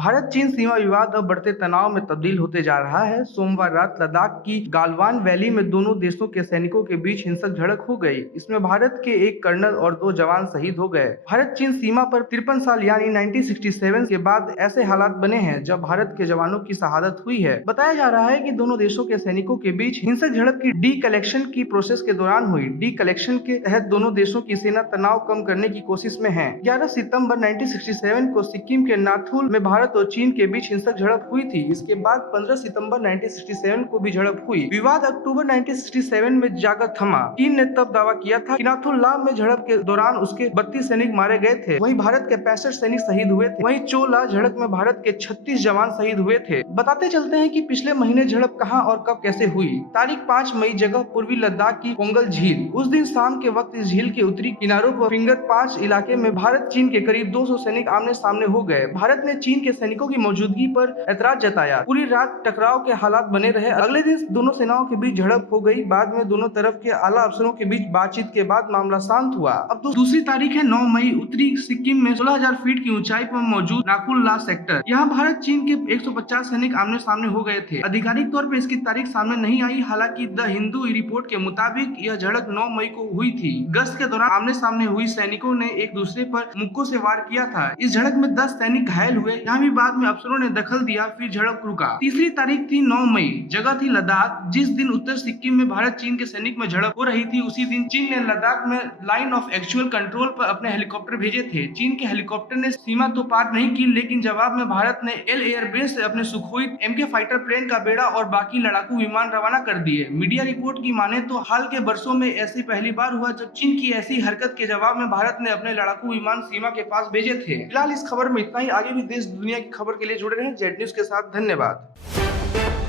भारत चीन सीमा विवाद अब बढ़ते तनाव में तब्दील होते जा रहा है। सोमवार रात लद्दाख की गालवान वैली में दोनों देशों के सैनिकों के बीच हिंसक झड़प हो गई। इसमें भारत के एक कर्नल और 2 जवान शहीद हो गए। भारत चीन सीमा पर 53 साल यानी 1967 के बाद ऐसे हालात बने हैं जब भारत के जवानों की शहादत हुई है। बताया जा रहा है कि दोनों देशों के सैनिकों के बीच हिंसक झड़प की डी कलेक्शन की प्रोसेस के दौरान हुई। डी कलेक्शन के तहत दोनों देशों की सेना तनाव कम करने की कोशिश में है। 11 सितंबर 1967 को सिक्किम के नाथुल में भारत और चीन के बीच हिंसक झड़प हुई थी। इसके बाद 15 सितंबर 1967 को भी झड़प हुई। विवाद अक्टूबर 1967 में जाकर थमा। चीन ने तब दावा किया था कि नाथुला में झड़प के दौरान उसके 32 सैनिक मारे गए थे। वहीं भारत के 65 सैनिक शहीद हुए थे। वहीं चोला झड़प में भारत के 36 जवान शहीद हुए थे। बताते चलते हैं कि पिछले महीने झड़प कहां और कब कैसे हुई। तारीख 5 मई, जगह पूर्वी लद्दाख की पोंगल झील। उस दिन शाम के वक्त इस झील के उत्तरी किनारों पर फिंगर 5 इलाके में भारत चीन के करीब 200 सैनिक आमने सामने हो गए। भारत ने चीन के सैनिकों की मौजूदगी पर ऐतराज जताया। पूरी रात टकराव के हालात बने रहे। अगले दिन दोनों सेनाओं के बीच झड़प हो गई। बाद में दोनों तरफ के आला अफसरों के बीच बातचीत के बाद मामला शांत हुआ। अब दूसरी तारीख है 9 मई, उत्तरी सिक्किम में 16,000 फीट की ऊंचाई पर मौजूद नाकुल ला सेक्टर। यहाँ भारत चीन के 150 सैनिक आमने सामने हो गए थे। आधिकारिक तौर पर इसकी तारीख सामने नहीं आई। हालांकि द हिंदू रिपोर्ट के मुताबिक यह झड़प 9 मई को हुई थी। गश्त के दौरान आमने सामने हुई सैनिकों ने एक दूसरे पर मुक्कों से वार किया था। इस झड़प में 10 सैनिक घायल हुए। यहाँ भी बाद में अफसरों ने दखल दिया, फिर झड़प रुका। तीसरी तारीख थी 9 मई, जगह थी लद्दाख। जिस दिन उत्तर सिक्किम में भारत चीन के सैनिक में झड़प हो रही थी, उसी दिन चीन ने लद्दाख में लाइन ऑफ एक्चुअल कंट्रोल पर अपने हेलीकॉप्टर भेजे थे। चीन के हेलीकॉप्टर ने सीमा तो पार नहीं की, लेकिन जवाब में भारत ने एल एयरबेस से अपने सुखोई MK फाइटर प्लेन का बेड़ा और बाकी लड़ाकू विमान रवाना कर दिए। मीडिया रिपोर्ट की माने तो हाल के वर्षों में ऐसी पहली बार हुआ जब चीन की ऐसी हरकत के जवाब में भारत ने अपने लड़ाकू विमान सीमा के पास भेजे थे। फिलहाल इस खबर में इतना ही। आगे भी देश दुनिया की खबर के लिए जुड़े रहें जेड न्यूज के साथ। धन्यवाद।